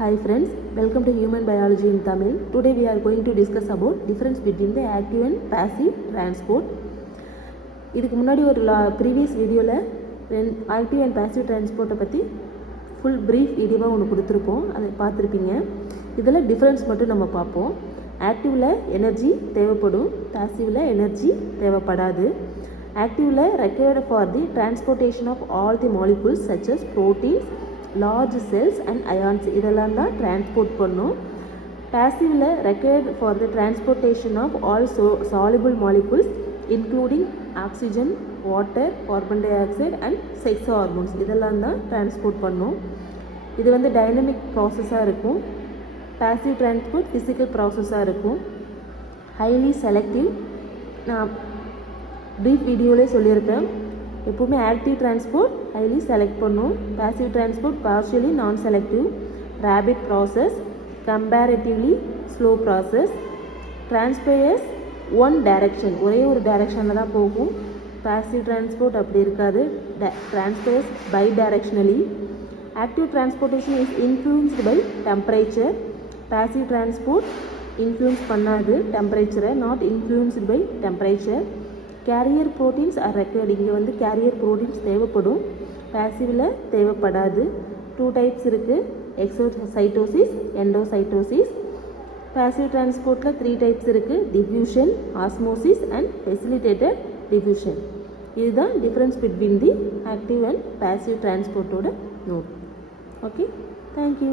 Hi friends, welcome to Human Biology in Tamil. Today we are going to discuss about difference between the active and passive transport. இதுக்கு முன்னாடி ஒரு previous வீடியோவில் active and passive டிரான்ஸ்போர்ட்டை பற்றி full brief வீடியோவாக ஒன்று கொடுத்துருப்போம், அதை பார்த்துருப்பீங்க. இதில் டிஃப்ரென்ஸ் மட்டும் நம்ம பார்ப்போம். ஆக்டிவில் எனர்ஜி தேவைப்படும், பாசிவில் எனர்ஜி தேவைப்படாது. ஆக்டிவில் required for the transportation of all the molecules such as proteins, large cells and ions இதெல்லாம் தான் டிரான்ஸ்போர்ட் பண்ணும். பாசிவில் required for the transportation of all soluble molecules including oxygen, water, carbon dioxide and sex hormones இதெல்லாம் தான் transport பண்ணும். இது வந்து dynamic ப்ராசஸாக இருக்கும். பாசிவ் டிரான்ஸ்போர்ட் ஃபிசிக்கல் ப்ராசஸாக இருக்கும். Highly selective. நான் ப்ரீஃப் வீடியோவிலே சொல்லியிருக்கேன், எப்போவுமே ஆக்டிவ் டிரான்ஸ்போர்ட் ஹைலி செலக்ட் பண்ணும், passive transport partially non selective. Rapid process, comparatively slow process. Transpires one direction, ஒரே ஒரு டைரக்ஷனில் தான் போகும். பாசிவ் டிரான்ஸ்போர்ட் அப்படி இருக்காது, transpires bidirectionally. Active transportation is influenced by temperature. Passive transport influence பண்ணாது டெம்பரேச்சரை, not influenced by temperature. Carrier proteins are required, இங்கே வந்து கேரியர் ப்ரோட்டீன்ஸ் தேவைப்படும், பாசிவில் தேவைப்படாது. 2 டைப்ஸ் இருக்குது, எக்ஸோசைட்டோசிஸ், எண்டோசைட்டோசிஸ். பாசிவ் டிரான்ஸ்போர்ட்டில் 3 டைப்ஸ் இருக்குது, diffusion, osmosis and facilitated diffusion. இதுதான் difference between the active and passive டிரான்ஸ்போர்ட்டோட நோட். Okay, thank you.